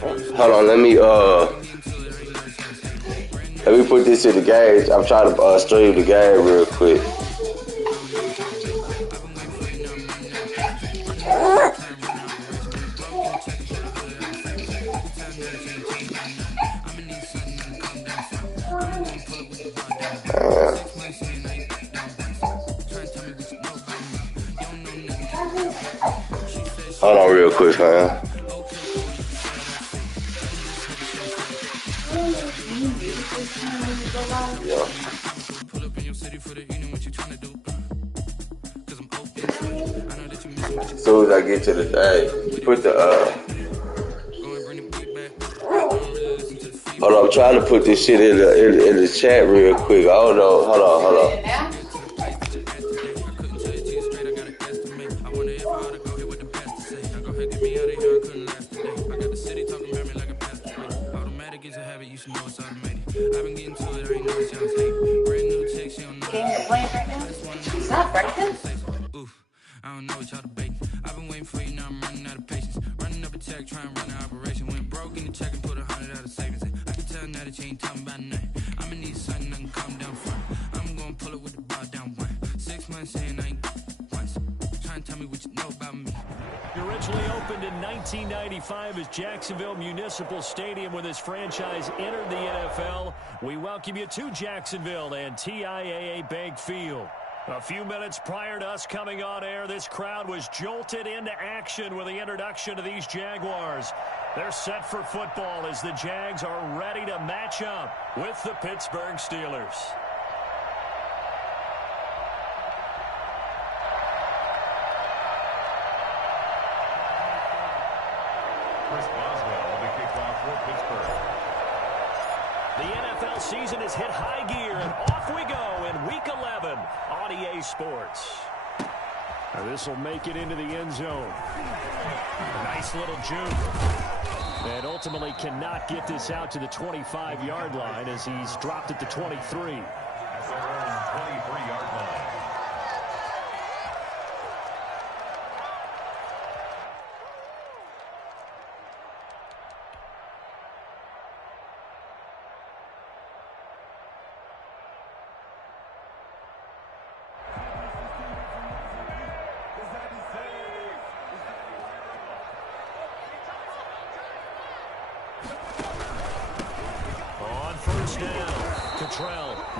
Hold on, let me put this in the gauge. I'm trying to stream the game real quick. Hold on real quick, man. Yeah. As soon as I get to the thing, put the hold on, I'm trying to put this shit in the chat real quick. I don't know. Hold on. Game you're playing right now? It's not breakfast. I don't know what y'all debating. I've been waiting for you, now I'm running out of patience. Running up a check, trying to run an operation. Went broke in the check and put 100 out of savings in. I can tell now that you ain't talking about nothing. I'ma need something I can calm down from. I'm gonna pull it with the bar down one. 6 months saying I ain't once. Trying to tell me what you know about me. It originally opened in 1995 as Jacksonville Municipal Stadium when this franchise entered the NFL. We welcome you to Jacksonville and TIAA Bank Field. A few minutes prior to us coming on air, this crowd was jolted into action with the introduction of these Jaguars. They're set for football as the Jags are ready to match up with the Pittsburgh Steelers. The NFL season has hit high gear, and off we go in Week 11 on EA Sports. This will make it into the end zone. A nice little juke. And ultimately cannot get this out to the 25-yard line as he's dropped at the 23. At their own 23-yard line.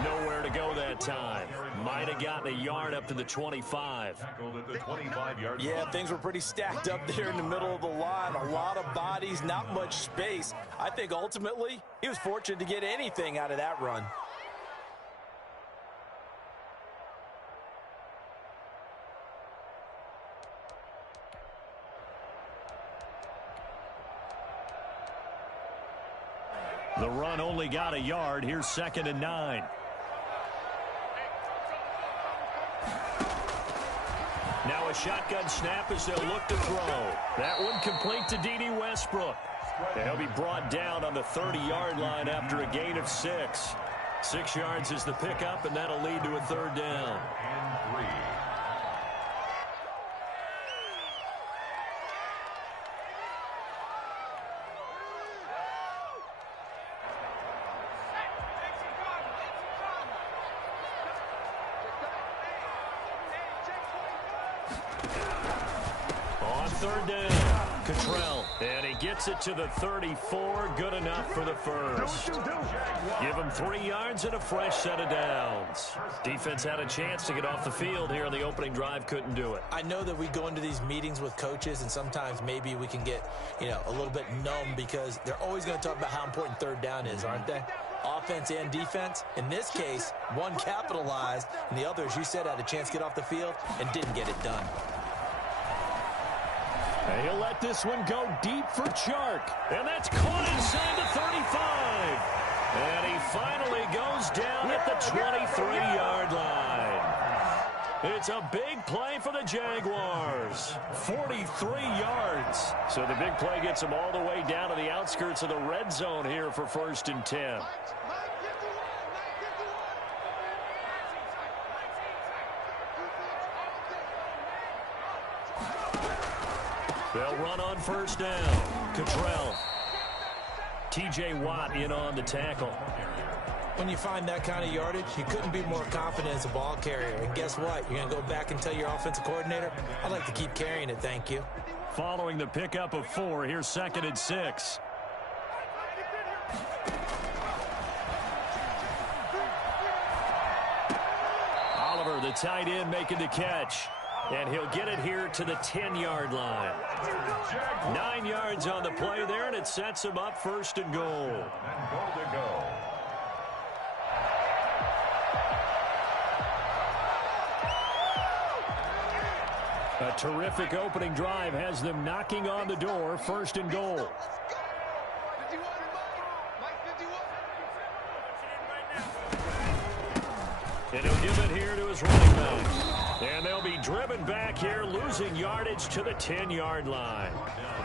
Nowhere to go that time. Might have gotten a yard up to the 25. Yeah, things were pretty stacked up there in the middle of the line. A lot of bodies, not much space. I think ultimately he was fortunate to get anything out of that run. The run only got a yard. Here's 2nd and 9. Now a shotgun snap as they'll look to throw. That one complete to D.D. Westbrook. And he'll be brought down on the 30-yard line after a gain of 6. 6 yards is the pickup, and that'll lead to a 3rd down. And 3. On 3rd down, Cottrell, and he gets it to the 34, good enough for the first. Give him 3 yards and a fresh set of downs. Defense had a chance to get off the field here on the opening drive, couldn't do it. I know that we go into these meetings with coaches, and sometimes maybe we can get, a little bit numb because they're always going to talk about how important 3rd down is, aren't they? Offense and defense. In this case, one capitalized, and the other, as you said, had a chance to get off the field and didn't get it done. And he'll let this one go deep for Chark. And that's caught inside the 35. And he finally goes down at the 23-yard line. It's a big play for the Jaguars. 43 yards. So the big play gets them all the way down to the outskirts of the red zone here for 1st and 10. They'll run on 1st down. Cottrell. T.J. Watt in on the tackle. When you find that kind of yardage, you couldn't be more confident as a ball carrier. And guess what? You're going to go back and tell your offensive coordinator, I'd like to keep carrying it, thank you. Following the pickup of 4, here's 2nd and 6. Oliver, the tight end, making the catch. And he'll get it here to the 10-yard line. 9 yards on the play there, and it sets him up 1st and goal. And goal to go. A terrific opening drive has them knocking on the door, 1st and goal. And he'll give it here to his running back. And they'll be driven back here, losing yardage to the 10-yard line.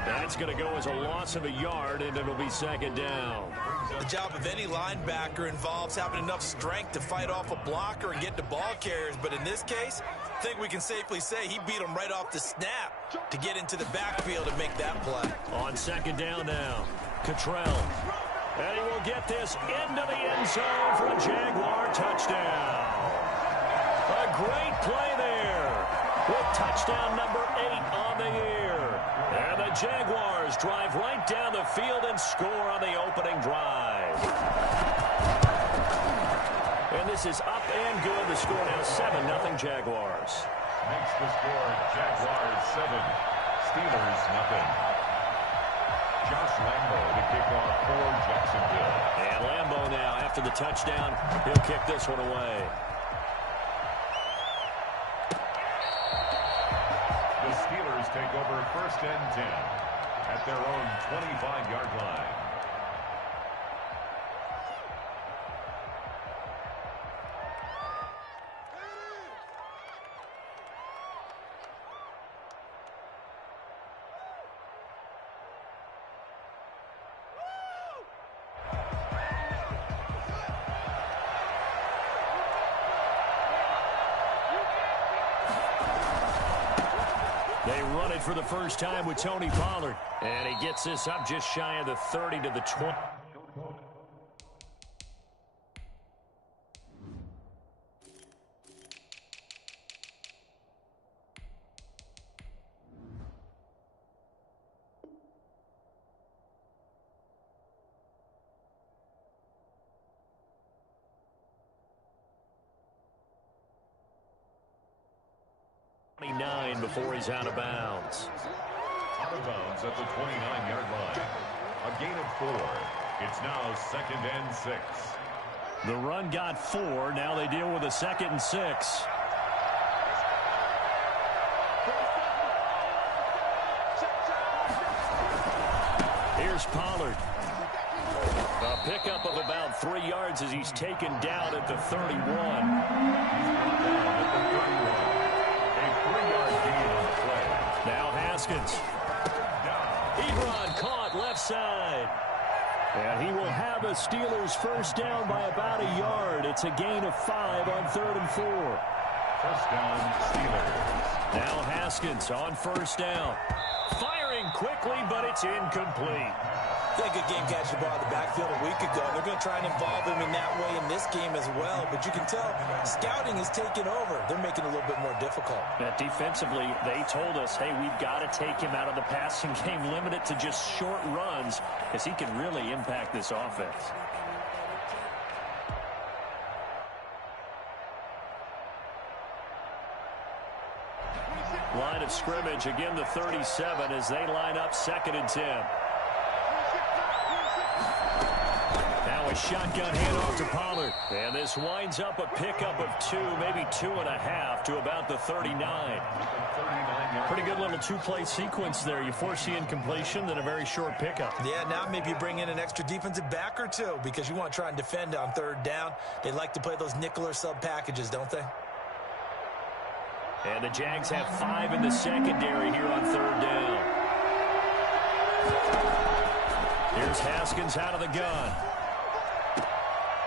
That's going to go as a loss of a yard, and it'll be 2nd down. The job of any linebacker involves having enough strength to fight off a blocker and get to ball carriers. But in this case, I think we can safely say he beat him right off the snap to get into the backfield and make that play. On 2nd down now, Cottrell. And he will get this into the end zone for a Jaguar touchdown. A great play there with touchdown number 8 on the year. And the Jaguars drive right down the field and score on the opening drive. And this is up and good. The score now 7-0 Jaguars. Makes the score Jaguars 7, Steelers nothing. Josh Lambo to kick off for Jacksonville. And Lambo now, after the touchdown, he'll kick this one away. The Steelers take over 1st and 10 at their own 25-yard line. They run it for the first time with Tony Pollard. And he gets this up just shy of the 30 to the 20. Before he's out of bounds. Out of bounds at the 29-yard line. A gain of 4. It's now 2nd and 6. The run got 4. Now they deal with a 2nd and 6. Here's Pollard. A pickup of about 3 yards as he's taken down at the 31. He's brought down at the 31. A 3-yard gain on the play. Now Haskins. Ebron caught left side. And he will have the Steelers first down by about a yard. It's a gain of 5 on 3rd and 4. First down, Steelers. Now Haskins on first down. Firing quickly, but it's incomplete. They had a good game catching the ball in the backfield a week ago. They're going to try and involve him in that way in this game as well. But you can tell scouting is taking over. They're making it a little bit more difficult. Defensively, they told us, hey, we've got to take him out of the passing game, limit it to just short runs, because he can really impact this offense. Line of scrimmage, again the 37 as they line up 2nd and 10. Now a shotgun handoff to Pollard. And this winds up a pickup of 2, maybe 2.5 to about the 39. Pretty good little 2-play sequence there. You force the incompletion, then a very short pickup. Yeah, now maybe you bring in an extra defensive back or 2 because you want to try and defend on 3rd down. They like to play those nickel or sub packages, don't they? And the Jags have 5 in the secondary here on 3rd down. Here's Haskins out of the gun.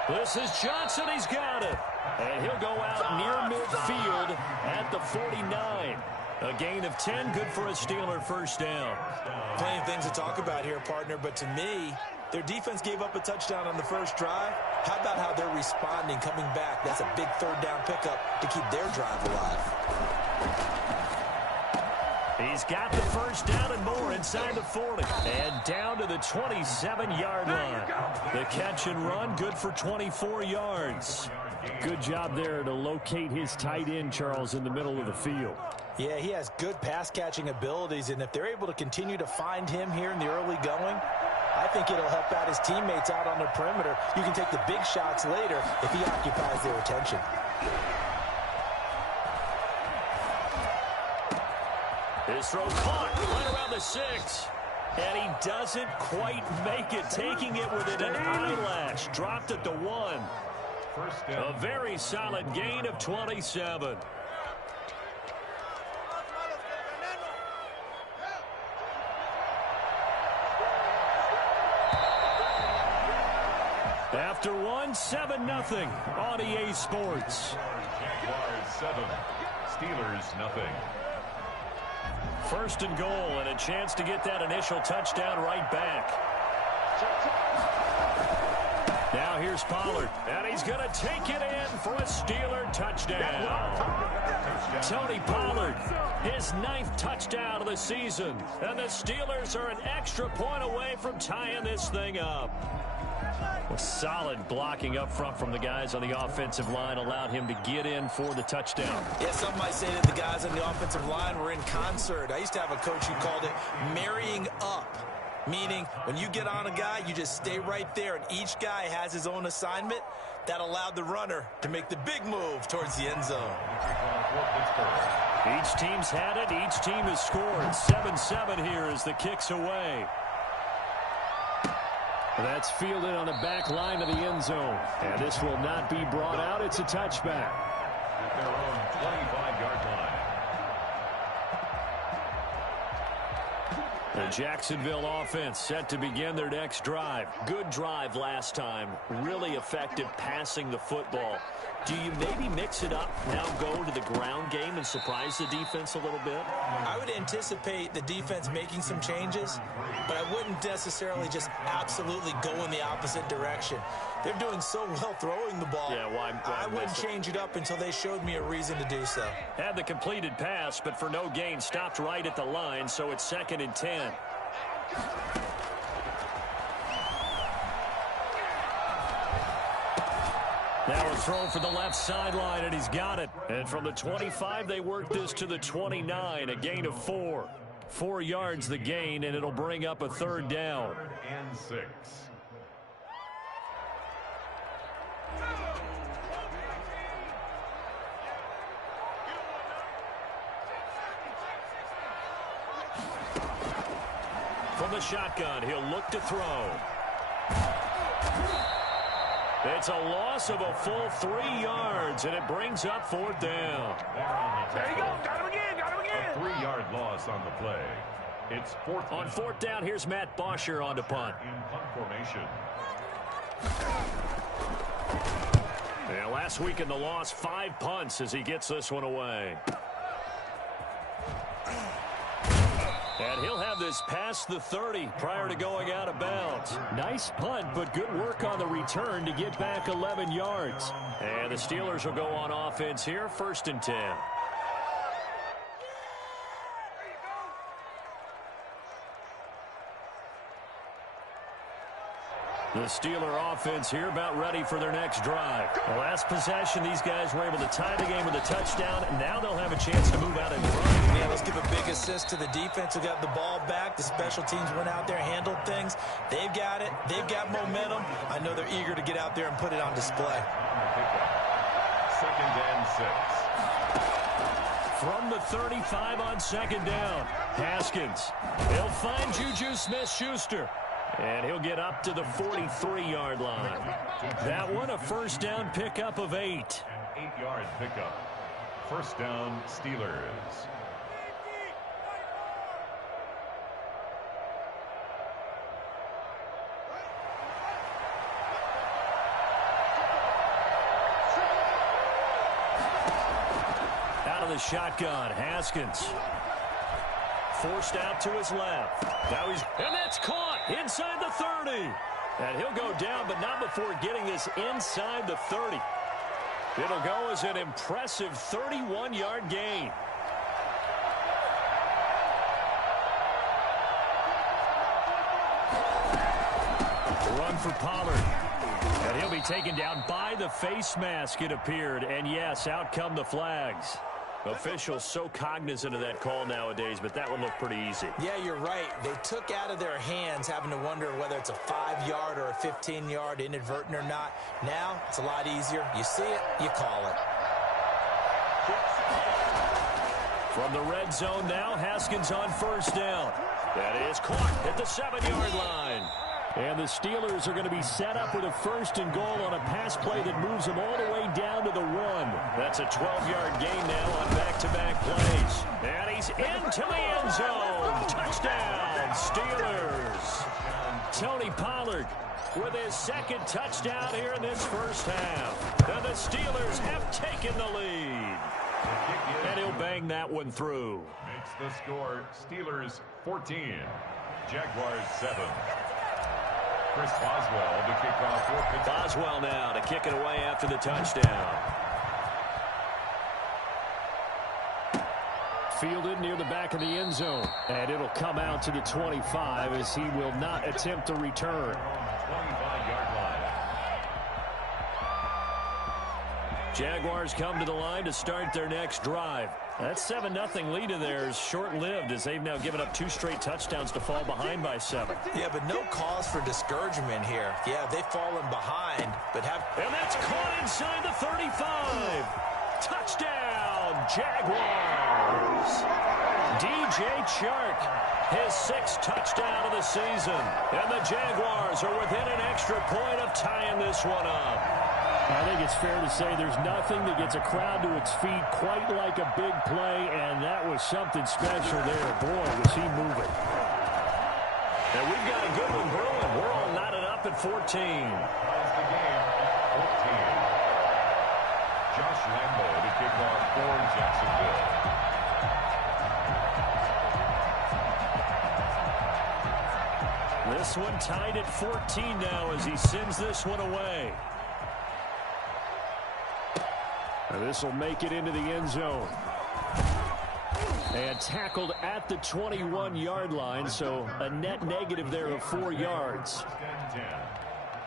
This is Johnson. He's got it. And he'll go out near midfield at the 49. A gain of 10, good for a Steeler first down. Plenty of things to talk about here, partner, but to me, their defense gave up a touchdown on the first drive. How about how they're responding, coming back? That's a big third down pickup to keep their drive alive. He's got the first down and more inside the 40. And down to the 27-yard line. The catch and run, good for 24 yards. Good job there to locate his tight end, Charles, in the middle of the field. Yeah, he has good pass-catching abilities, and if they're able to continue to find him here in the early going, I think it'll help out his teammates out on the perimeter. You can take the big shots later if he occupies their attention. His throw caught right around the 6. And he doesn't quite make it, taking it within an eyelash. Dropped at the 1. A very solid gain of 27. After 1, 7-0 on EA Sports. Jaguars 7, Steelers nothing. First and goal, and a chance to get that initial touchdown right back. Now here's Pollard, and he's going to take it in for a Steeler touchdown. Tony Pollard, his 9th touchdown of the season, and the Steelers are an extra point away from tying this thing up. Solid blocking up front from the guys on the offensive line allowed him to get in for the touchdown. Yeah, some might say that the guys on the offensive line were in concert. I used to have a coach who called it marrying up, meaning when you get on a guy, you just stay right there, and each guy has his own assignment. That allowed the runner to make the big move towards the end zone. Each team's had it. Each team has scored. 7-7 here as the kick's away. That's fielded on the back line of the end zone. And this will not be brought out. It's a touchback. At their own 25-yard line. The Jacksonville offense set to begin their next drive. Good drive last time. Really effective passing the football. Do you maybe mix it up, now go to the ground game and surprise the defense a little bit? I would anticipate the defense making some changes, but I wouldn't necessarily just absolutely go in the opposite direction. They're doing so well throwing the ball. Yeah, why I wouldn't change it up until they showed me a reason to do so. Had the completed pass, but for no gain, stopped right at the line, so it's 2nd and 10. Now a throw for the left sideline, and he's got it. And from the 25, they work this to the 29, a gain of 4. 4 yards the gain, and it'll bring up a 3rd down. 3rd and 6. From the shotgun, he'll look to throw. It's a loss of a full 3 yards, and it brings up 4th down. There you go. Got him again. Got him again. A 3-yard loss on the play. It's 4th. On 4th down, here's Matt Bosher on to punt. In punt formation. Yeah, last week in the loss, 5 punts as he gets this one away. And he'll have this past the 30 prior to going out of bounds. Nice punt, but good work on the return to get back 11 yards. And the Steelers will go on offense here, 1st and 10. The Steeler offense here about ready for their next drive. The last possession, these guys were able to tie the game with a touchdown, and now they'll have a chance to move out in front. Yeah, let's give a big assist to the defense who got the ball back. The special teams went out there, handled things. They've got it. They've got momentum. I know they're eager to get out there and put it on display. 2nd and 6. From the 35 on 2nd down, Haskins. He'll find Juju Smith-Schuster. And he'll get up to the 43-yard line. That one, a 1st down pickup of 8. An 8-yard pickup. 1st down, Steelers. of the shotgun. Haskins. Forced out to his left. And that's caught inside the 30. And he'll go down, but not before getting this inside the 30. It'll go as an impressive 31-yard gain. Run for Pollard. And he'll be taken down by the face mask, it appeared. And yes, out come the flags. Officials so cognizant of that call nowadays, but that one looked pretty easy. Yeah, you're right. They took out of their hands having to wonder whether it's a 5-yard or a 15-yard inadvertent or not. Now, it's a lot easier. You see it, you call it. From the red zone now, Haskins on first down. That is caught at the 7-yard line. And the Steelers are going to be set up with a 1st and goal on a pass play that moves them all the way down to the 1. That's a 12-yard gain now on back-to-back plays. And he's into the end zone. Touchdown, Steelers. Tony Pollard with his 2nd touchdown here in this first half. And the Steelers have taken the lead. And he'll bang that one through. Makes the score Steelers 14, Jaguars 7. Chris Boswell to kick off for Pittsburgh. Boswell now to kick it away after the touchdown. Fielded near the back of the end zone. And it'll come out to the 25 as he will not attempt to return. 25-yard line. Jaguars come to the line to start their next drive. That 7-0 lead of theirs short-lived as they've now given up 2 straight touchdowns to fall behind by 7. Yeah, but no cause for discouragement here. Yeah, they've fallen behind, but have... And that's caught inside the 35. Touchdown, Jaguars. DJ Chark, his 6th touchdown of the season. And the Jaguars are within an extra point of tying this one up. I think it's fair to say there's nothing that gets a crowd to its feet quite like a big play, and that was something special there. Boy, was he moving. And we've got a good one brewing. We're all knotted up at 14. Ties the game at 14. Josh Lambo to kick off for Jacksonville. This one tied at 14 now as he sends this one away. This will make it into the end zone. And tackled at the 21-yard line, so a net negative there of 4 yards. 10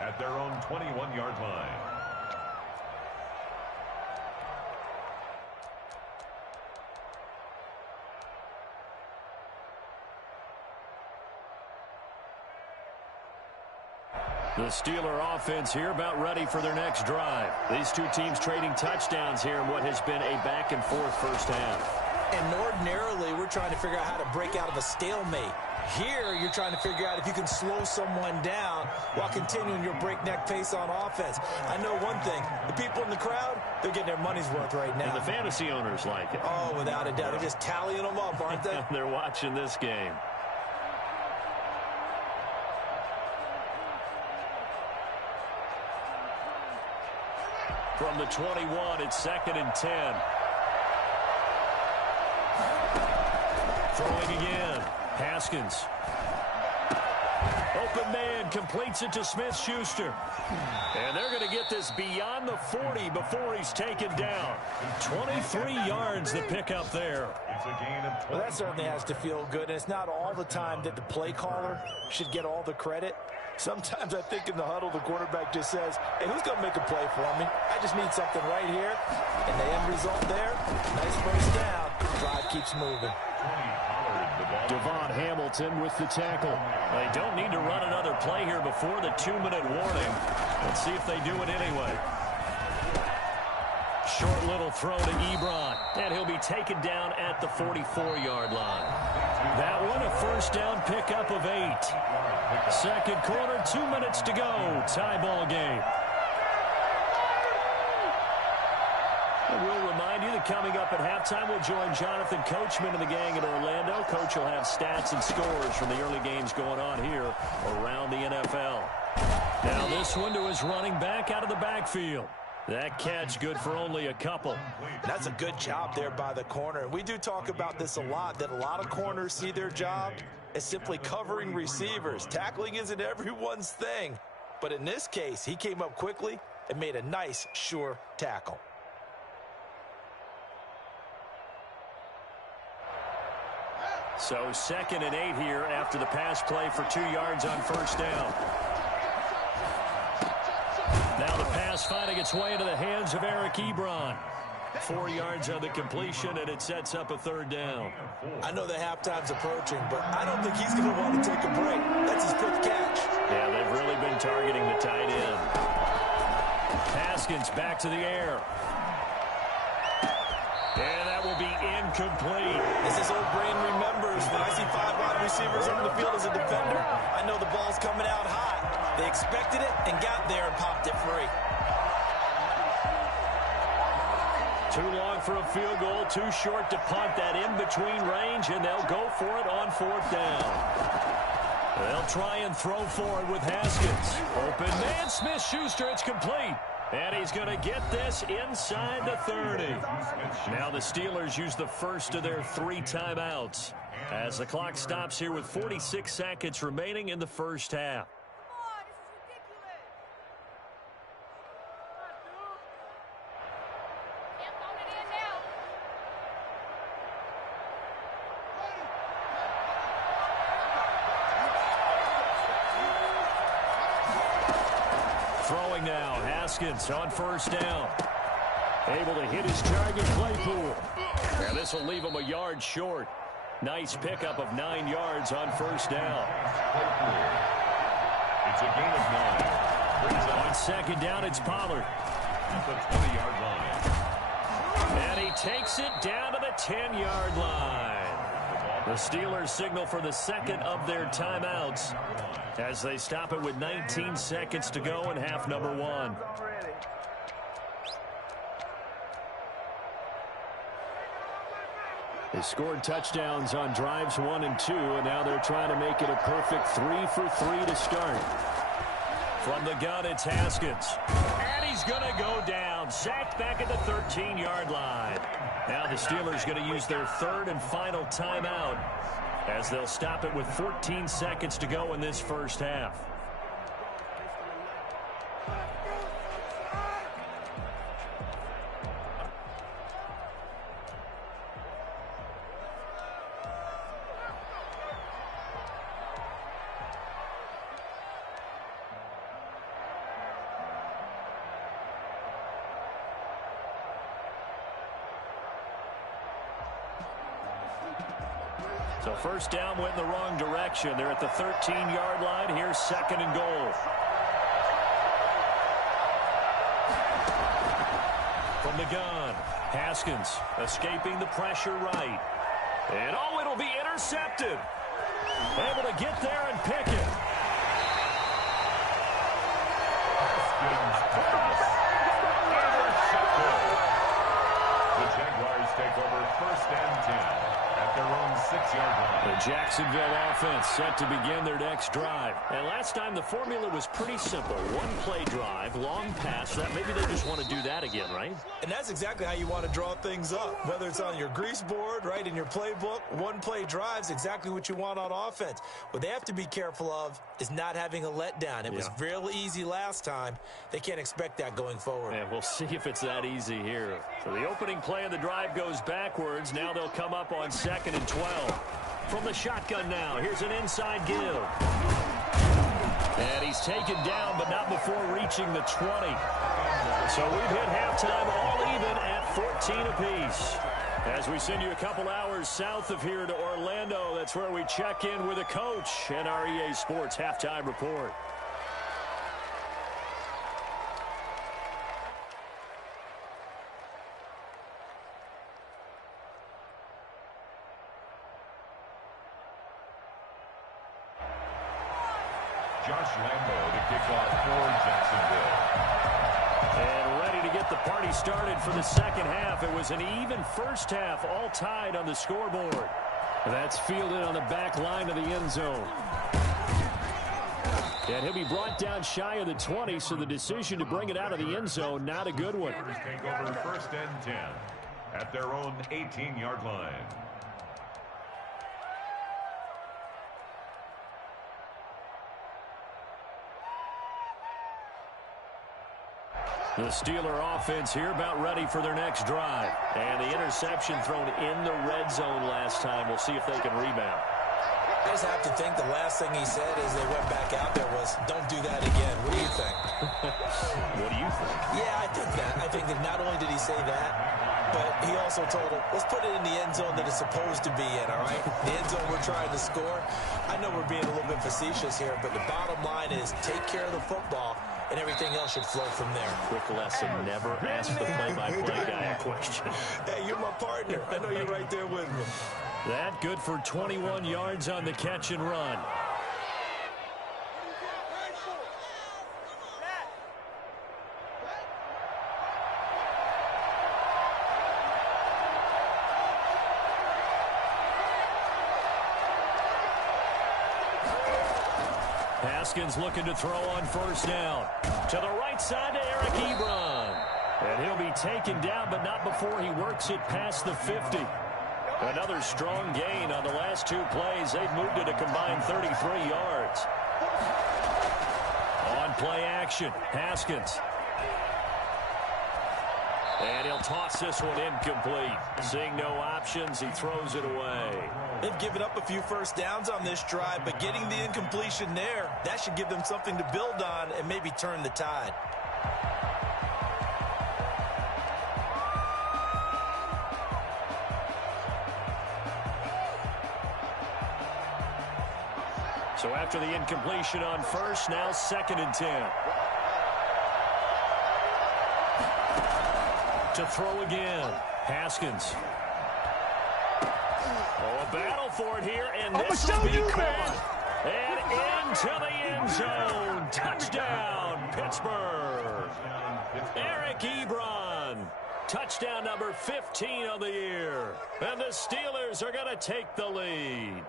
at their own 21-yard line. The Steeler offense here about ready for their next drive. These two teams trading touchdowns here in what has been a back-and-forth first half. And ordinarily, we're trying to figure out how to break out of a stalemate. Here, you're trying to figure out if you can slow someone down while continuing your breakneck pace on offense. I know one thing. The people in the crowd, they're getting their money's worth right now. And the fantasy owners like it. Oh, without a doubt. They're just tallying them up, aren't they? They're watching this game. From the 21, it's 2nd and 10. Throwing again. Haskins. Open man completes it to Smith-Schuster. And they're going to get this beyond the 40 before he's taken down. 23 yards the pickup there. It's a gain of 20. Well, that certainly has to feel good. And it's not all the time that the play caller should get all the credit. Sometimes I think in the huddle, the quarterback just says, hey, who's going to make a play for me? I just need something right here. And the end result there, nice first down. Drive keeps moving. Devon Hamilton with the tackle. They don't need to run another play here before the 2-minute warning. Let's see if they do it anyway. Short little throw to Ebron, and he'll be taken down at the 44-yard line. That one, a first down pickup of 8. Second quarter, 2 minutes to go. Tie ball game. And we'll remind you that coming up at halftime, we'll join Jonathan Coachman and the gang in Orlando. Coach will have stats and scores from the early games going on here around the NFL. Now this one to his running back out of the backfield. That catch good for only a couple. That's a good job there by the corner. We do talk about this a lot, that a lot of corners see their job as simply covering receivers. Tackling isn't everyone's thing. But in this case, he came up quickly and made a nice, sure tackle. So 2nd and 8 here after the pass play for 2 yards on first down. Now the pass finding its way into the hands of Eric Ebron. 4 yards on the completion, and it sets up a 3rd down. I know the halftime's approaching, but I don't think he's going to want to take a break. That's his 5th catch. Yeah, they've really been targeting the tight end. Haskins back to the air. And that will be incomplete. As his old brain remembers, when I see 5 wide receivers on the field as a defender, I know the ball's coming out hot. They expected it and got there and popped it free. Too long for a field goal, too short to punt. That in-between range, and they'll go for it on 4th down. They'll try and throw for it with Haskins. Open man, Smith-Schuster, it's complete. And he's going to get this inside the 30. Now the Steelers use the first of their 3 timeouts as the clock stops here with 46 seconds remaining in the first half. Throwing now, Haskins on first down. Able to hit his target, Claypool. And this will leave him a yard short. Nice pickup of 9 yards on first down. It's a gain of 9. On 2nd down, it's Pollard. At the 20-yard line. And he takes it down to the 10-yard line. The Steelers signal for the 2nd of their timeouts as they stop it with 19 seconds to go in half number 1. They scored touchdowns on drives 1 and 2, and now they're trying to make it a perfect 3 for 3 to start. From the gun, it's Haskins. And he's going to go down. Sacked back at the 13-yard line. Now the Steelers going to use their 3rd and final timeout as they'll stop it with 14 seconds to go in this first half. So first down went in the wrong direction. They're at the 13-yard line. Here's 2nd and goal. From the gun, Haskins escaping the pressure right. And oh, it'll be intercepted. Able to get there and pick it. The Jaguars take over 1st and 10. At their own 6-yard line. The Jacksonville offense set to begin their next drive. And last time the formula was pretty simple. 1-play drive, long pass. That maybe they just want to do that again, right? And that's exactly how you want to draw things up. Whether it's on your grease board, right, in your playbook, 1-play drives exactly what you want on offense. What they have to be careful of is not having a letdown. It was real easy last time. They can't expect that going forward. And we'll see if it's that easy here. So the opening play of the drive goes backwards. Now they'll come up on 2nd and 12. From the shotgun now, here's an inside give. And he's taken down, but not before reaching the 20. So we've hit halftime all even at 14 apiece. As we send you a couple hours south of here to Orlando, that's where we check in with a coach and our EA Sports Halftime Report. Josh Lambo to kick off for Jacksonville. And ready to get the party started for the 2nd half. It was an even first half, all tied on the scoreboard. That's fielded on the back line of the end zone. And he'll be brought down shy of the 20, so the decision to bring it out of the end zone, not a good one. Take over 1st and 10 at their own 18-yard line. The Steeler offense here about ready for their next drive. And the interception thrown in the red zone last time. We'll see if they can rebound. I just have to think the last thing he said as they went back out there was, don't do that again. What do you think? What do you think? Yeah, I think that. I think that not only did he say that, but he also told him, let's put it in the end zone that it's supposed to be in, all right? The end zone we're trying to score. I know we're being a little bit facetious here, but the bottom line is take care of the football, and everything else should flow from there. Quick lesson, never ask the play-by-play guy a question. Hey, you're my partner. I know you're right there with me. That good for 21 yards on the catch and run. Haskins looking to throw on 1st down. To the right side to Eric Ebron. And he'll be taken down, but not before he works it past the 50. Another strong gain on the last 2 plays. They've moved it a combined 33 yards. On play action, Haskins. And he'll toss this one incomplete. Seeing no options, he throws it away. They've given up a few 1st downs on this drive, but getting the incompletion there, that should give them something to build on and maybe turn the tide. So after the incompletion on 1st, now 2nd and 10. To throw again, Haskins. Oh, a battle for it here, and this will be caught. And into the end zone. Touchdown, Pittsburgh. Eric Ebron. Touchdown number 15 of the year. And the Steelers are going to take the lead.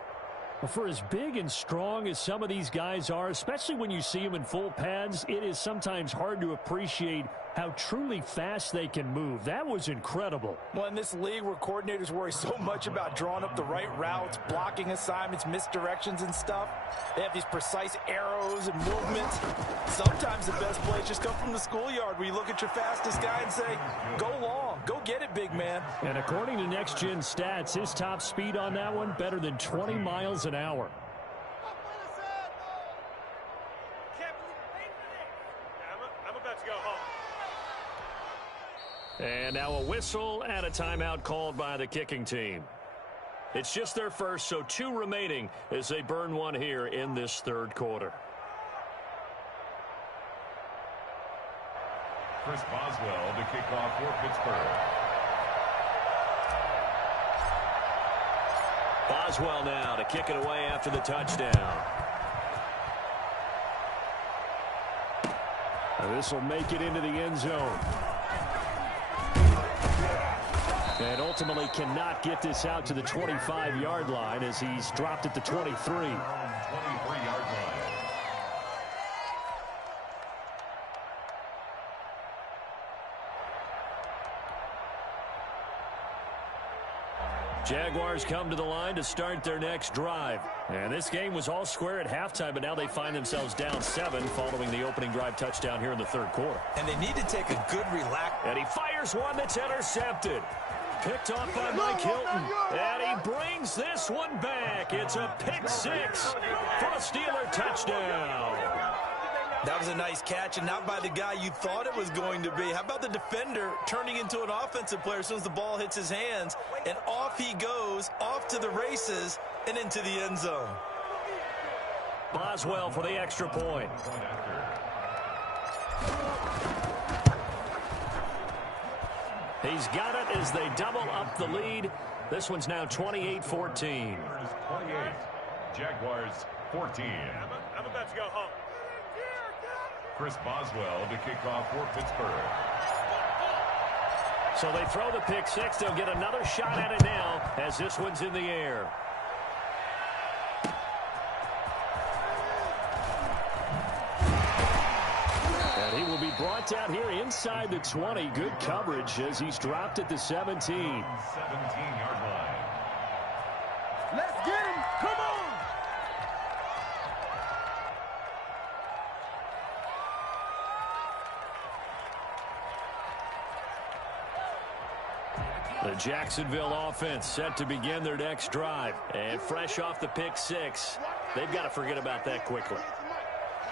For as big and strong as some of these guys are, especially when you see them in full pads, it is sometimes hard to appreciate how truly fast they can move. That was incredible. Well, in this league where coordinators worry so much about drawing up the right routes, blocking assignments, misdirections and stuff, they have these precise arrows and movements. Sometimes the best plays just come from the schoolyard where you look at your fastest guy and say, go long, go get it, big man. And according to Next Gen Stats, his top speed on that one, better than 20 miles an hour. And now a whistle and a timeout called by the kicking team. It's just their first, so 2 remaining as they burn one here in this 3rd quarter. Chris Boswell to kick off for Pittsburgh. Boswell now to kick it away after the touchdown. This will make it into the end zone. And ultimately cannot get this out to the 25-yard line as he's dropped at the 23. 23-yard line. Jaguars come to the line to start their next drive. And this game was all square at halftime, but now they find themselves down 7 following the opening drive touchdown here in the 3rd quarter. And they need to take a good relax. And he fires one that's intercepted. Picked off by Mike Hilton. And he brings this one back. It's a pick 6 for a Steeler touchdown. That was a nice catch, and not by the guy you thought it was going to be. How about the defender turning into an offensive player as soon as the ball hits his hands, and off he goes, off to the races, and into the end zone. Boswell for the extra point. He's got it as they double up the lead. This one's now 28-14. 28. Jaguars 14. I'm about to go home. Chris Boswell to kick off for Pittsburgh. So they throw the pick 6. They'll get another shot at it now as this one's in the air. Brought down here inside the 20. Good coverage as he's dropped at the 17. 17-yard line. Let's get him. Come on. The Jacksonville offense set to begin their next drive. And fresh off the pick six, they've got to forget about that quickly.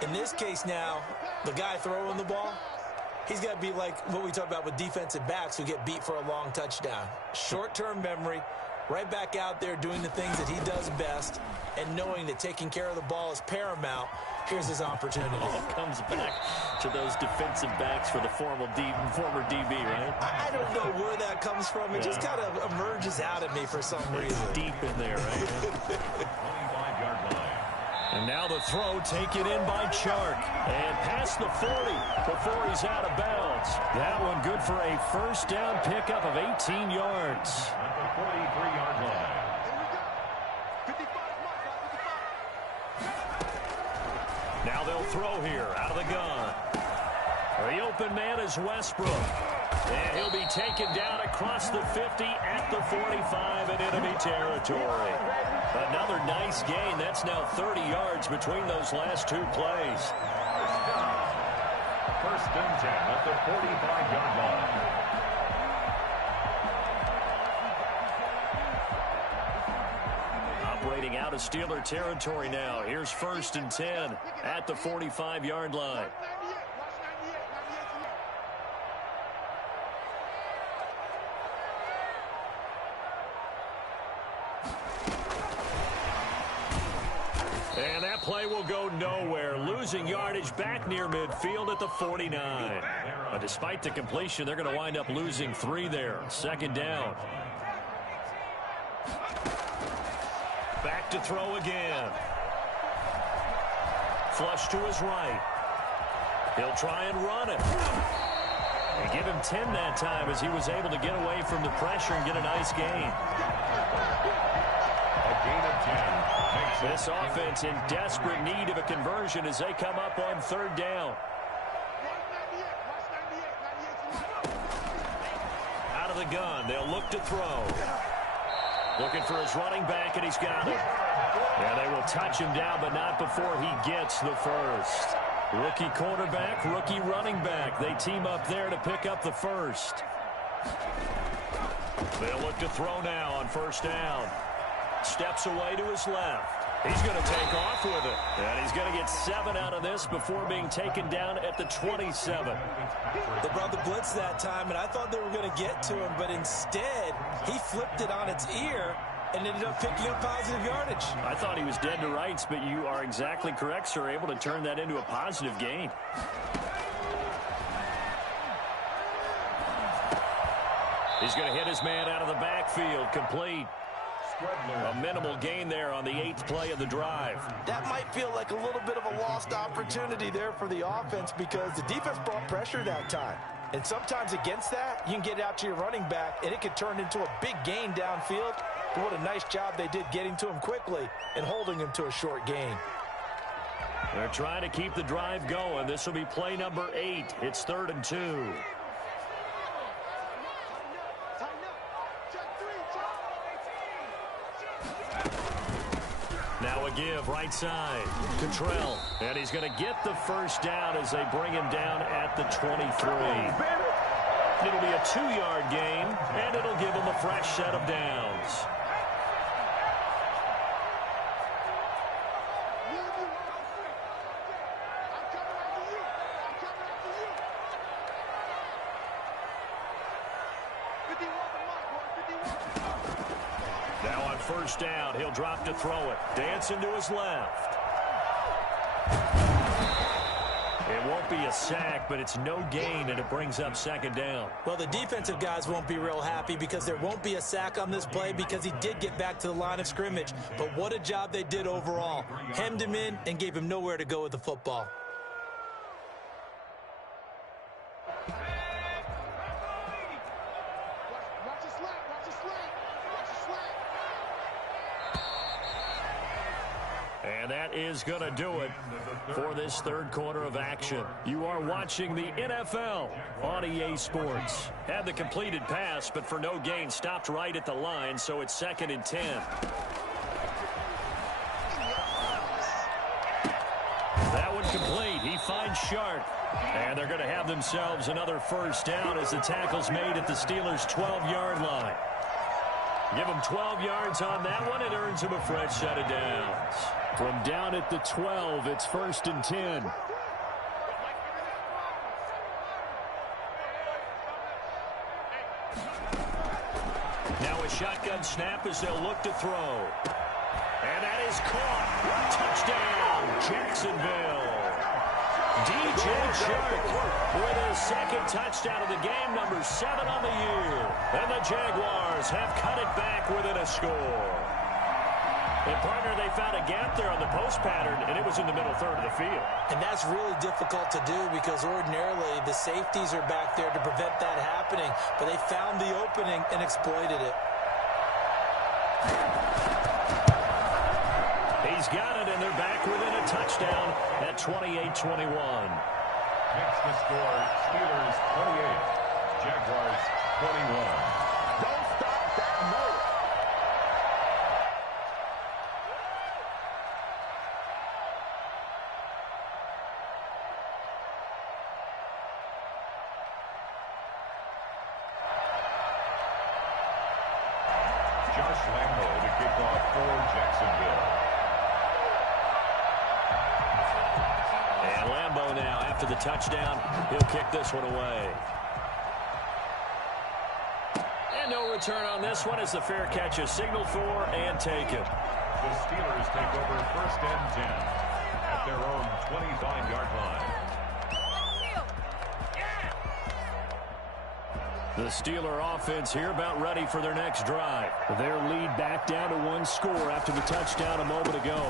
In this case now, the guy throwing the ball, he's got to be like what we talk about with defensive backs who get beat for a long touchdown. Short-term memory, right back out there doing the things that he does best, and knowing that taking care of the ball is paramount. Here's his opportunity. All comes back to those defensive backs for the former DB, right? I don't know where that comes from. It just kind of emerges out of me for some reason. Deep in there, right? 25-yard line. And now the throw taken in by Chark. And past the 40 before he's out of bounds. That one good for a first down pickup of 18 yards. At the 43-yard line. Now they'll throw here out of the gun. The open man is Westbrook. And he'll be taken down across the 50 at the 45 in enemy territory. Another nice gain. That's now 30 yards between those last two plays. First and 10 at the 45-yard line. Operating out of Steeler territory now. Here's first and 10 at the 45-yard line. And that play will go nowhere. Losing yardage back near midfield at the 49. But despite the completion, they're going to wind up losing 3 there. Second down. Back to throw again. Flush to his right. He'll try and run it. They give him 10 that time as he was able to get away from the pressure and get a nice gain. A gain of 10. This offense in desperate need of a conversion as they come up on third down. Out of the gun, they'll look to throw. Looking for his running back, and he's got him. Yeah, they will touch him down, but not before he gets the first. Rookie quarterback, rookie running back. They team up there to pick up the first. They'll look to throw now on first down. Steps away to his left. He's going to take off with it. And he's going to get 7 out of this before being taken down at the 27. They brought the blitz that time, and I thought they were going to get to him, but instead, he flipped it on its ear and ended up picking up positive yardage. I thought he was dead to rights, but you are exactly correct, sir. Able to turn that into a positive gain. He's going to hit his man out of the backfield. Complete. A minimal gain there on the 8th play of the drive. That might feel like a little bit of a lost opportunity there for the offense because the defense brought pressure that time. And sometimes against that, you can get out to your running back, and it could turn into a big gain downfield. But what a nice job they did getting to him quickly and holding him to a short gain. They're trying to keep the drive going. This will be play number 8. It's 3rd and 2. Now a give right side. Cottrell. And he's going to get the first down as they bring him down at the 23. It'll be a 2-yard gain, and it'll give him a fresh set of downs. Now on first down, he'll drop to throw it. Dancing to his left. It won't be a sack, but it's no gain, and it brings up second down. Well, the defensive guys won't be real happy because there won't be a sack on this play because he did get back to the line of scrimmage. But what a job they did overall. Hemmed him in and gave him nowhere to go with the football. And that is going to do it for this third quarter of action. You are watching the NFL on EA Sports. Had the completed pass, but for no gain, stopped right at the line, so it's 2nd and 10. That one complete. He finds Sharp. And they're going to have themselves another first down as the tackle's made at the Steelers' 12-yard line. Give them 12 yards on that one. It earns them a fresh set of downs. From down at the 12, it's 1st and 10. Now a shotgun snap as they'll look to throw. And that is caught. Touchdown, Jacksonville. DJ Shark with his 2nd touchdown of the game, number 7 on the year. And the Jaguars have cut it back within a score. And, partner, they found a gap there on the post pattern, and it was in the middle third of the field. And that's really difficult to do because ordinarily the safeties are back there to prevent that happening. But they found the opening and exploited it. He's got it, and they're back within a touchdown at 28-21. Makes the score Steelers 28, Jaguars 21. Don't stop that motor. Josh Lambo to kick off for Jacksonville. And Lambo now, after the touchdown, he'll kick this one away. And no return on this one as the fair catch is signaled for and taken. The Steelers take over 1st and 10 at their own 25-yard line. The Steeler offense here about ready for their next drive. Their lead back down to 1 score after the touchdown a moment ago.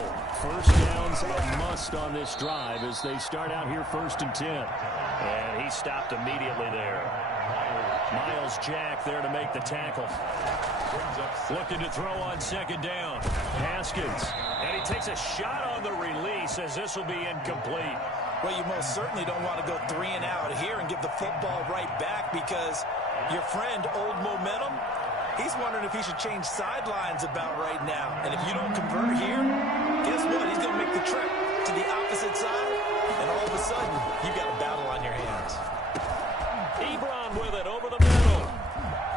First down's a must on this drive as they start out here 1st and 10. And he stopped immediately there. Miles Jack there to make the tackle. Looking to throw on 2nd down. Haskins. And he takes a shot on the release as this will be incomplete. Well, you most certainly don't want to go 3 and out here and give the football right back because your friend, Old Momentum, he's wondering if he should change sidelines about right now. And if you don't convert here, guess what? He's going to make the trip to the opposite side, and all of a sudden, you've got a battle on your hands. Ebron with it over the middle.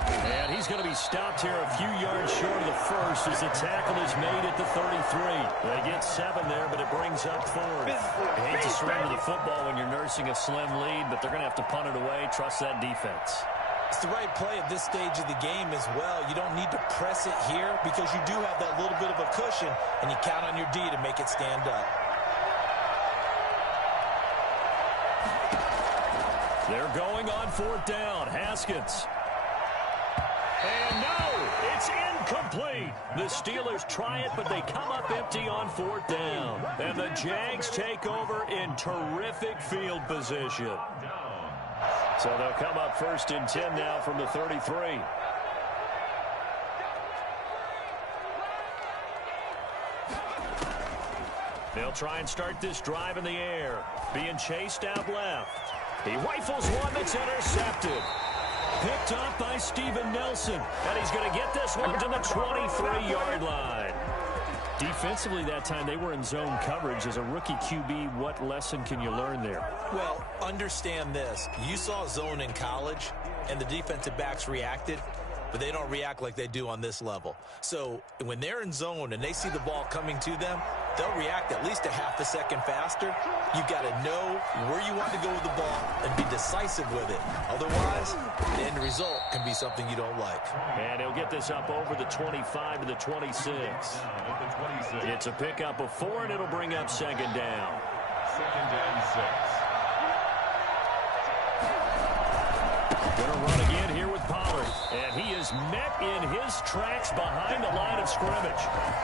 And he's going to be stopped here a few yards short of the first as the tackle is made at the 33. They get 7 there, but it brings up 4th. You hate to surrender the football when you're nursing a slim lead, but they're going to have to punt it away. Trust that defense. It's the right play at this stage of the game as well. You don't need to press it here because you do have that little bit of a cushion, and you count on your D to make it stand up. They're going on 4th down. Haskins. And no, it's incomplete. The Steelers try it, but they come up empty on 4th down. And the Jags take over in terrific field position. So they'll come up 1st and 10 now from the 33. They'll try and start this drive in the air. Being chased out left. He rifles one that's intercepted. Picked up by Steven Nelson. And he's going to get this one to the 23-yard line. Defensively that time, they were in zone coverage. As a rookie QB, what lesson can you learn there? Well, understand this. You saw zone in college, and the defensive backs reacted, but they don't react like they do on this level. So when they're in zone and they see the ball coming to them, they'll react at least a half a second faster. You've got to know where you want to go with the ball and be decisive with it. Otherwise, the end result can be something you don't like. And he'll get this up over the 25 to the 26. It's a pickup of 4, and it'll bring up 2nd down. 2nd and 6. Gonna run again here with Pollard. And he is met in his tracks behind the line of scrimmage.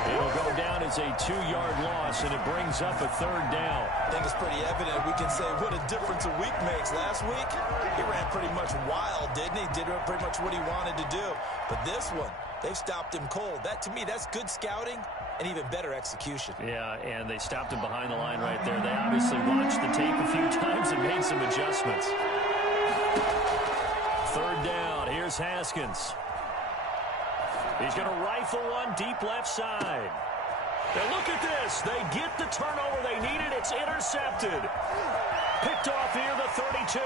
It'll go down as a 2-yard loss, and it brings up a 3rd down. I think it's pretty evident. We can say what a difference a week makes. Last week, he ran pretty much wild, didn't he? Did pretty much what he wanted to do. But this one, they've stopped him cold. That, to me, that's good scouting and even better execution. Yeah, and they stopped him behind the line right there. They obviously watched the tape a few times and made some adjustments. Third down. Here's Haskins. He's going to rifle one deep left side. And look at this. They get the turnover they needed. It's intercepted. Picked off here, the 32.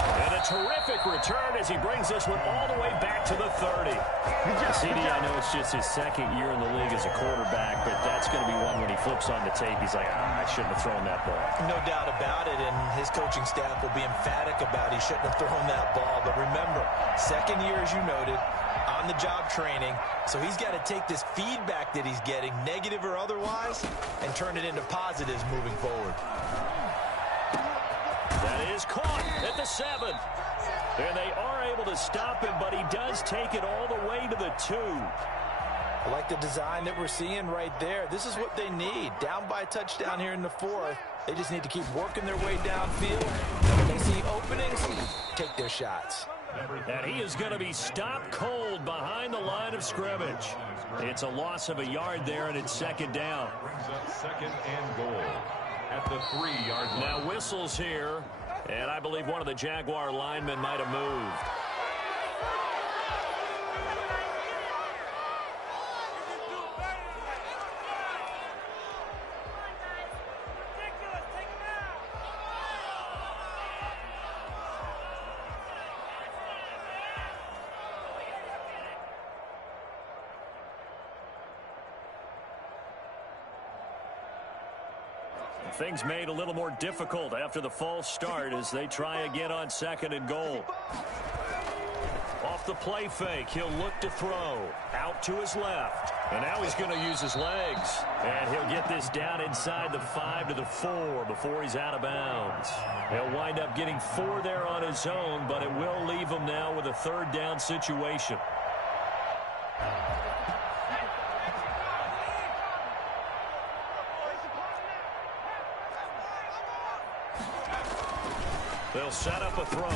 And a terrific return as he brings this one all the way back to the 30. CD, I know it's just his second year in the league as a quarterback, but that's going to be one when he flips on the tape. He's like, I shouldn't have thrown that ball. No doubt about it, and his coaching staff will be emphatic about he shouldn't have thrown that ball. But remember, second year, as you noted, on-the-job training, so he's got to take this feedback that he's getting, negative or otherwise, and turn it into positives moving forward. That is caught at the 7. And they are able to stop him, but he does take it all the way to the 2. I like the design that we're seeing right there. This is what they need. Down by a touchdown here in the 4th. They just need to keep working their way downfield. When they see openings, take their shots. And he is going to be stopped cold behind the line of scrimmage. It's a loss of a yard there, and it's second down. Brings up second and goal at the 3-yard line. Now whistles here, and I believe one of the Jaguar linemen might have moved. Things made a little more difficult after the false start as they try again on second and goal. Off the play fake, he'll look to throw. Out to his left. And now he's going to use his legs. And he'll get this down inside the 5 to the 4 before he's out of bounds. He'll wind up getting 4 there on his own, but it will leave him now with a third down situation. They'll set up a throw.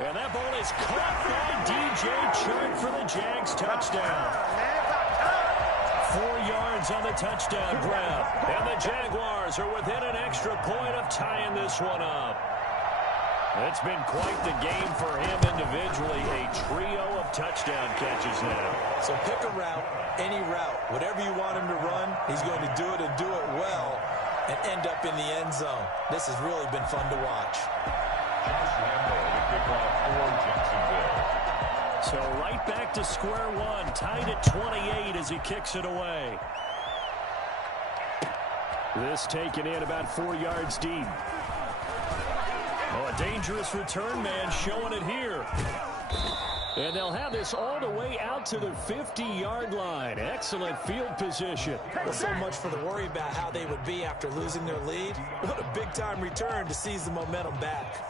And that ball is caught by DJ Chark for the Jags touchdown. 4 yards on the touchdown grab. And the Jaguars are within an extra point of tying this one up. It's been quite the game for him individually. A trio of touchdown catches now. So pick a route, any route. Whatever you want him to run, he's going to do it and do it well and end up in the end zone. This has really been fun to watch. Josh Lambo to kick off for Jacksonville. So right back to square one, tied at 28 as he kicks it away. This taken in about 4 yards deep. Oh, a dangerous return man showing it here. And they'll have this all the way out to the 50-yard line. Excellent field position. Well, so much for the worry about how they would be after losing their lead. What a big-time return to seize the momentum back.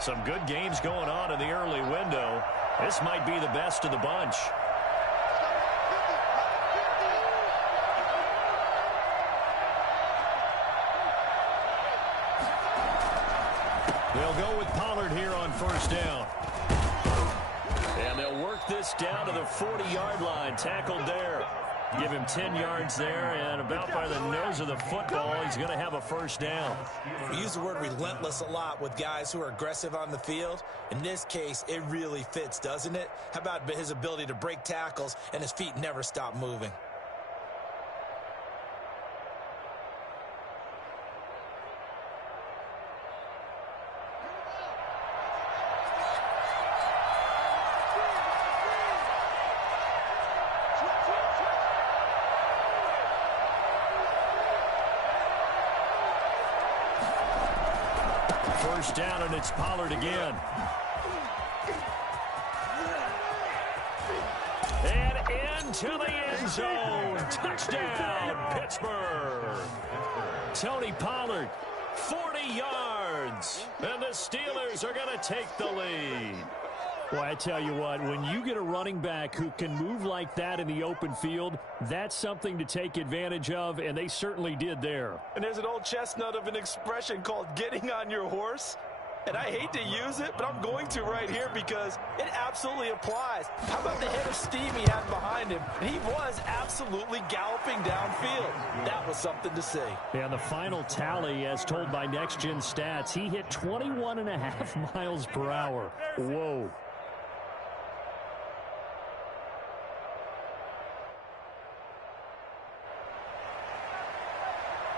Some good games going on in the early window. This might be the best of the bunch. They'll go with Pollard here on first down. And they'll work this down to the 40-yard line. Tackled there. Give him 10 yards there, and about by the nose of the football, he's going to have a first down. We use the word relentless a lot with guys who are aggressive on the field. In this case, it really fits, doesn't it? How about his ability to break tackles and his feet never stop moving? First down, and it's Pollard again. And into the end zone. Touchdown, Pittsburgh. Tony Pollard, 40 yards. And the Steelers are going to take the lead. Well, I tell you what, when you get a running back who can move like that in the open field, that's something to take advantage of, and they certainly did there. And there's an old chestnut of an expression called getting on your horse. And I hate to use it, but I'm going to right here because it absolutely applies. How about the head of steam he had behind him? He was absolutely galloping downfield. That was something to see. And the final tally, as told by Next Gen Stats, he hit 21.5 miles per hour. Whoa.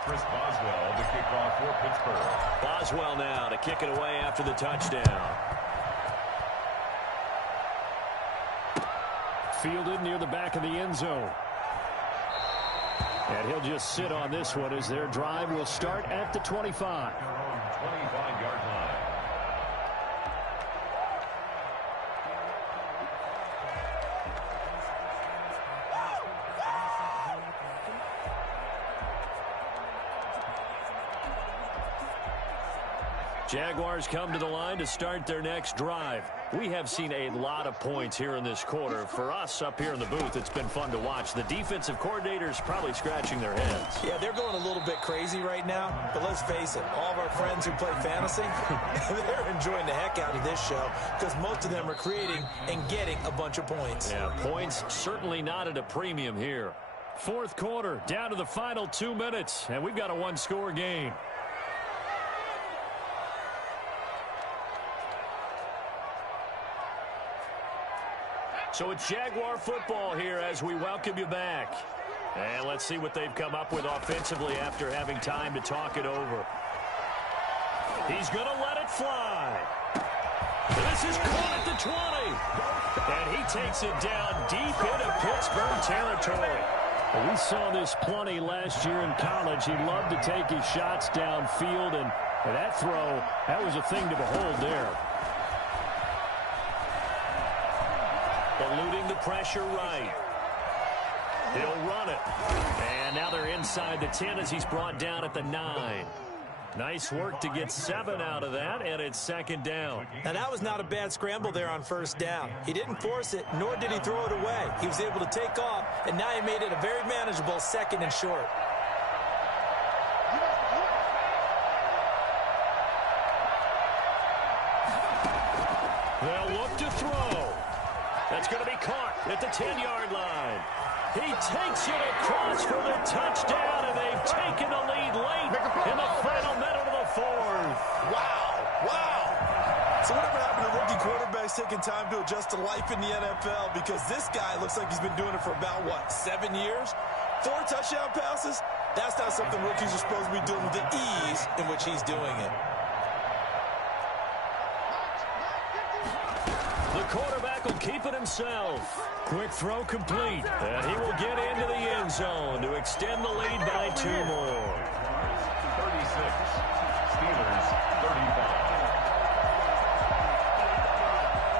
Chris Boswell, the kickoff for Pittsburgh. Boswell now to kick it away after the touchdown. Fielded near the back of the end zone. And he'll just sit on this one as their drive will start at the 25. 25-yard line. Jaguars come to the line to start their next drive. We have seen a lot of points here in this quarter. For us up here in the booth, it's been fun to watch. The defensive coordinators probably scratching their heads. Yeah, they're going a little bit crazy right now, but let's face it, all of our friends who play fantasy, they're enjoying the heck out of this show because most of them are creating and getting a bunch of points. Yeah, points certainly not at a premium here. Fourth quarter, down to the final 2 minutes, and we've got a one-score game. So it's Jaguar football here as we welcome you back. And let's see what they've come up with offensively after having time to talk it over. He's going to let it fly. This is caught at the 20. And he takes it down deep into Pittsburgh territory. Well, we saw this plenty last year in college. He loved to take his shots downfield, and that throw, that was a thing to behold there. Eluding the pressure right. He'll run it. And now they're inside the 10 as he's brought down at the 9. Nice work to get 7 out of that, and it's second down. Now, that was not a bad scramble there on first down. He didn't force it, nor did he throw it away. He was able to take off, and now he made it a very manageable second and short. They'll look to throw. That's going to be caught at the 10-yard line. He takes it across for the touchdown, and they've taken the lead late in the final minute of the fourth. Wow. So whatever happened to rookie quarterbacks taking time to adjust to life in the NFL? Because this guy looks like he's been doing it for about, 7 years? 4 touchdown passes? That's not something rookies are supposed to be doing with the ease in which he's doing it. The quarterback will keep it himself. Quick throw complete. And he will get into the end zone to extend the lead by 2 more. 36. Steelers 35.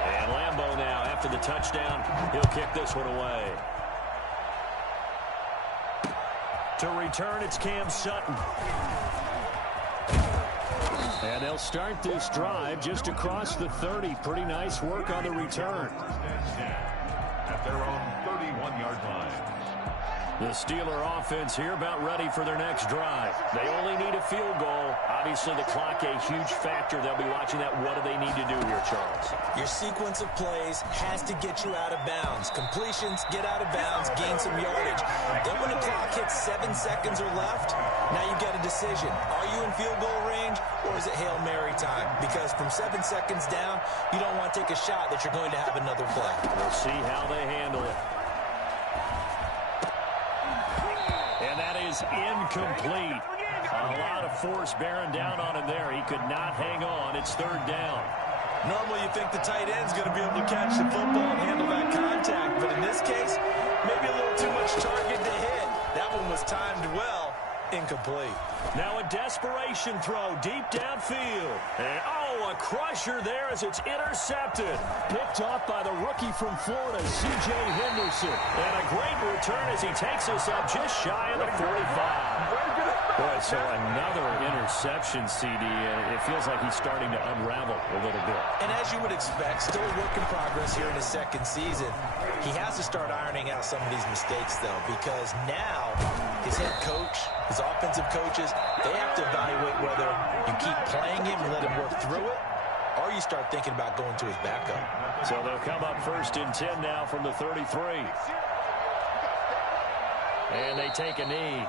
And Lambeau now, after the touchdown, he'll kick this one away. To return, it's Cam Sutton. And they'll start this drive just across the 30. Pretty nice work on the return. At their own 31-yard line. The Steeler offense here about ready for their next drive. They only need a field goal. Obviously, the clock a huge factor. They'll be watching that. What do they need to do here, Charles? Your sequence of plays has to get you out of bounds. Completions, get out of bounds, gain some yardage. Then when the clock hits 7 seconds or left, now you've got a decision. Are you in field goal range, or is it Hail Mary time? Because from 7 seconds down, you don't want to take a shot that you're going to have another play. We'll see how they handle it. And that is incomplete. A lot of force bearing down on him there. He could not hang on. It's third down. Normally you think the tight end's going to be able to catch the football and handle that contact, but in this case, maybe a little too much target to hit. That one was timed well. Incomplete. Now a desperation throw deep downfield. And, a crusher there as it's intercepted. Picked off by the rookie from Florida, C.J. Henderson. And a great return as he takes us up just shy of the 45. Boy, so another interception, CD. It feels like he's starting to unravel a little bit. And as you would expect, still a work in progress here in his second season. He has to start ironing out some of these mistakes, though, because now his head coach, his offensive coaches, they have to evaluate whether you keep playing him and let him work through it, or you start thinking about going to his backup. So they'll come up 1st and 10 now from the 33. And they take a knee.